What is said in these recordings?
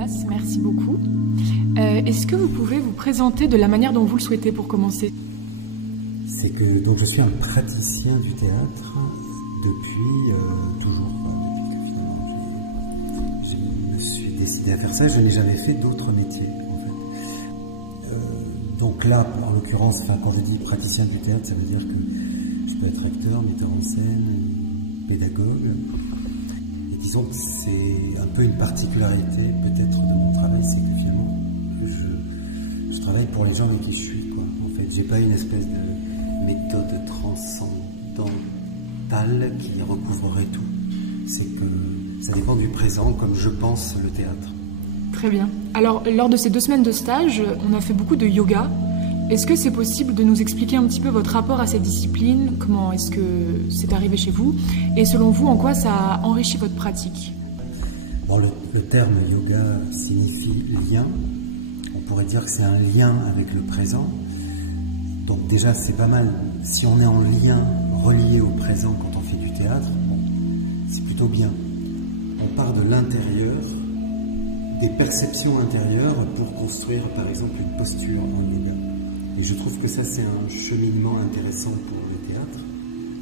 Nicolas, merci beaucoup. Est-ce que vous pouvez vous présenter de la manière dont vous le souhaitez pour commencer? C'est que donc je suis un praticien du théâtre depuis toujours. Depuis que finalement je me suis décidé à faire ça. Je n'ai jamais fait d'autres métiers en fait. Donc là, en l'occurrence, quand je dis praticien du théâtre, ça veut dire que je peux être acteur, metteur en scène, pédagogue. Et disons que c'est un peu une particularité peut-être de mon travail, c'est que finalement je travaille pour les gens avec qui je suis, quoi. En fait, j'ai pas une espèce de méthode transcendantale qui recouvrerait tout. C'est que ça dépend du présent, comme je pense le théâtre. Très bien. Alors, lors de ces 2 semaines de stage, on a fait beaucoup de yoga. Est-ce que c'est possible de nous expliquer un petit peu votre rapport à cette discipline? Comment est-ce que c'est arrivé chez vous? Et selon vous, en quoi ça a enrichi votre pratique? Bon, le terme yoga signifie lien. On pourrait dire que c'est un lien avec le présent. Donc déjà, c'est pas mal. Si on est en lien relié au présent quand on fait du théâtre, bon, c'est plutôt bien. On part de l'intérieur, des perceptions intérieures pour construire par exemple une posture en yoga. Et je trouve que ça c'est un cheminement intéressant pour le théâtre,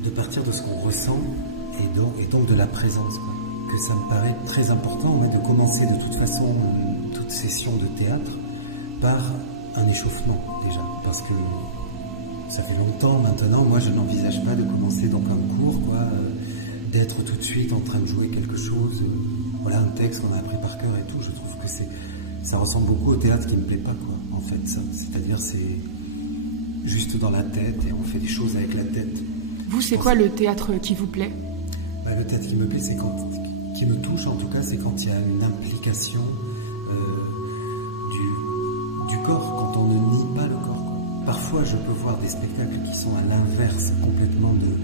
de partir de ce qu'on ressent et donc de la présence, quoi. Que ça me paraît très important, ouais, de commencer de toute façon toute session de théâtre par un échauffement déjà, parce que ça fait longtemps maintenant, moi je n'envisage pas de commencer donc un cours, quoi, d'être tout de suite en train de jouer quelque chose, voilà un texte qu'on a appris par cœur et tout. Je trouve que ça ressemble beaucoup au théâtre qui me plaît pas, quoi, en fait, ça. C'est-à-dire c'est juste dans la tête et on fait des choses avec la tête. Vous, c'est quoi le théâtre qui vous plaît? Le théâtre qui me plaît, qui me touche en tout cas, c'est quand il y a une implication du corps, quand on ne nie pas le corps, quoi. Parfois, je peux voir des spectacles qui sont à l'inverse complètement de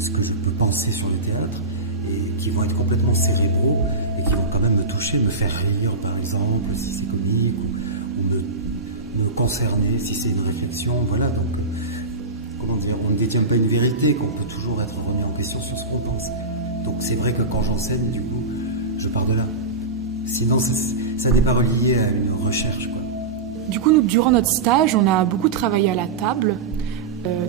ce que je peux penser sur le théâtre et qui vont être complètement cérébraux et qui vont quand même me toucher, me faire rire par exemple, si c'est comique, ou me concerner, si c'est une réflexion, voilà. Donc, comment dire, on ne détient pas une vérité, qu'on peut toujours être remis en question sur ce qu'on pense. Donc c'est vrai que quand j'enseigne, du coup, je pars de là. Sinon, ça n'est pas relié à une recherche, quoi. Du coup, nous, durant notre stage, on a beaucoup travaillé à la table.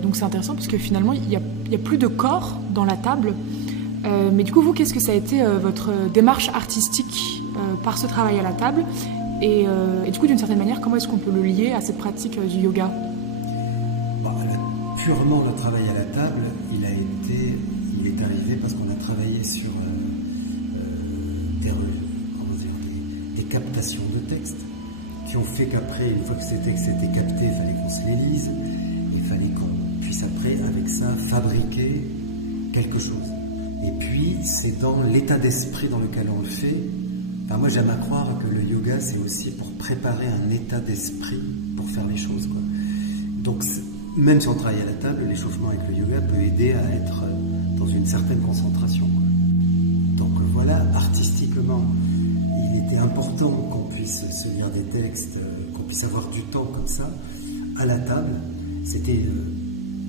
Donc c'est intéressant parce que finalement, il y a plus de corps dans la table. Mais du coup, vous, qu'est-ce que ça a été votre démarche artistique par ce travail à la table et du coup, d'une certaine manière, comment est-ce qu'on peut le lier à cette pratique du yoga? Bon, purement le travail à la table, il est arrivé parce qu'on a travaillé sur des captations de textes qui ont fait qu'après, une fois que ces textes étaient captés, il fallait qu'on se les lise, il fallait qu'on puisse après, avec ça, fabriquer quelque chose. Et puis, c'est dans l'état d'esprit dans lequel on le fait. Enfin, moi, j'aime à croire que le yoga, c'est aussi pour préparer un état d'esprit pour faire les choses, quoi. Donc, même si on travaille à la table, l'échauffement avec le yoga peut aider à être dans une certaine concentration, quoi. Donc voilà, artistiquement, il était important qu'on puisse se lire des textes, qu'on puisse avoir du temps comme ça, à la table. C'était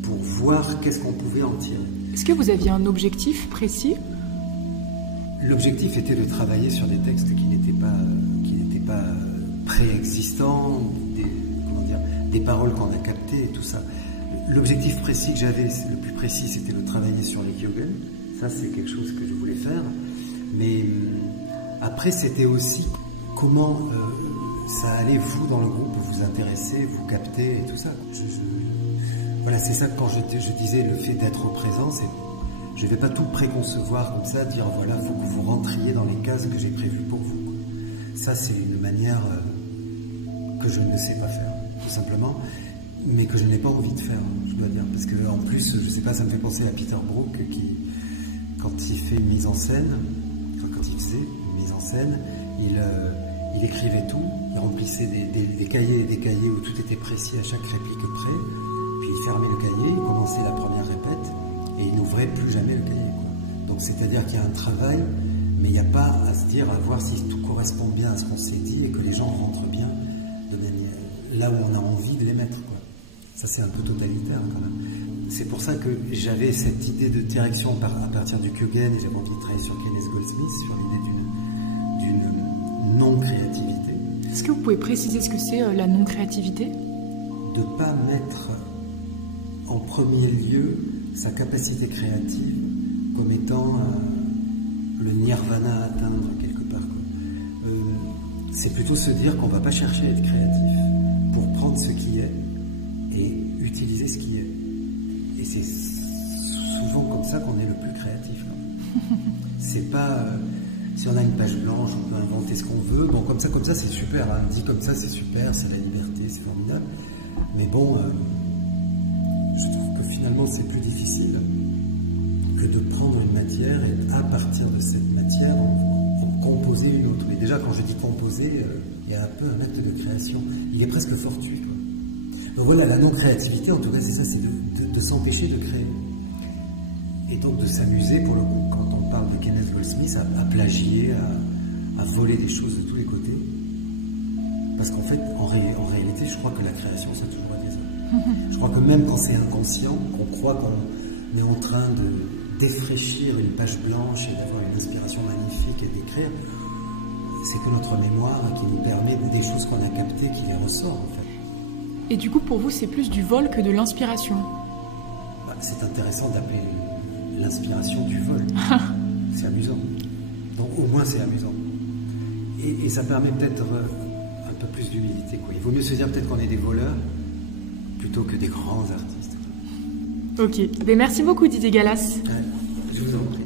pour voir qu'est-ce qu'on pouvait en tirer. Est-ce que vous aviez un objectif précis? L'objectif était de travailler sur des textes qui n'étaient pas préexistants, des paroles qu'on a captées et tout ça. L'objectif précis que j'avais, le plus précis, c'était de travailler sur les Kyogen. Ça, c'est quelque chose que je voulais faire. Mais après, c'était aussi comment ça allait, vous, dans le groupe, vous intéresser, vous capter et tout ça. Voilà, c'est ça quand je disais le fait d'être au présent, c'est je ne vais pas tout préconcevoir comme ça, dire voilà, il faut que vous rentriez dans les cases que j'ai prévues pour vous, quoi. Ça, c'est une manière que je ne sais pas faire, tout simplement, mais que je n'ai pas envie de faire, je dois dire. Parce que en plus, je sais pas, ça me fait penser à Peter Brook qui, quand il fait une mise en scène, enfin quand il faisait une mise en scène, il écrivait tout, il remplissait des cahiers et des cahiers où tout était précis à chaque réplique près, puis il fermait le cahier, il commençait la première répète, et il n'ouvrait plus jamais le cahier, quoi. Donc c'est-à-dire qu'il y a un travail, mais il n'y a pas à se dire, à voir si tout correspond bien à ce qu'on s'est dit et que les gens rentrent bien de manière, là où on a envie de les mettre, quoi. Ça c'est un peu totalitaire quand même. C'est pour ça que j'avais cette idée de direction à partir du Kyogen et j'avais envie de travailler sur Kenneth Goldsmith, sur l'idée d'une non-créativité. que vous pouvez préciser ce que c'est la non-créativité? De ne pas mettre en premier lieu sa capacité créative comme étant le nirvana à atteindre quelque part. C'est plutôt se dire qu'on ne va pas chercher à être créatif pour prendre ce qui est et utiliser ce qui est. Et c'est souvent comme ça qu'on est le plus créatif. C'est pas... si on a une page blanche, on peut inventer ce qu'on veut. Bon, comme ça c'est super. Hein. Dit comme ça, c'est super, c'est la liberté, c'est formidable. Mais bon, je trouve que finalement, c'est plus difficile que de prendre une matière et à partir de cette matière, en composer une autre. Et déjà, quand je dis composer, il y a un peu un acte de création. Il est presque fortuit, quoi. Donc voilà, la non-créativité, en tout cas, c'est ça, c'est de s'empêcher de créer. Et donc de s'amuser, pour le coup, quand on parle de Kenneth Goldsmith, à plagier, à voler des choses de tous les côtés. Parce qu'en fait, en réalité, je crois que la création, c'est toujours un désir. Je crois que même quand c'est inconscient, qu'on croit qu'on est en train de défraîchir une page blanche et d'avoir une inspiration magnifique et d'écrire, c'est que notre mémoire qui nous permet des choses qu'on a captées qui les ressort, en fait. Et du coup, pour vous, c'est plus du vol que de l'inspiration? Bah, c'est intéressant d'appeler l'inspiration du vol. C'est amusant. Donc au moins c'est amusant. Et ça permet peut-être un peu plus d'humilité, quoi. Il vaut mieux se dire peut-être qu'on est des voleurs plutôt que des grands artistes. Ok. Ben, merci beaucoup Didier Gallas. Ouais, je vous en prie.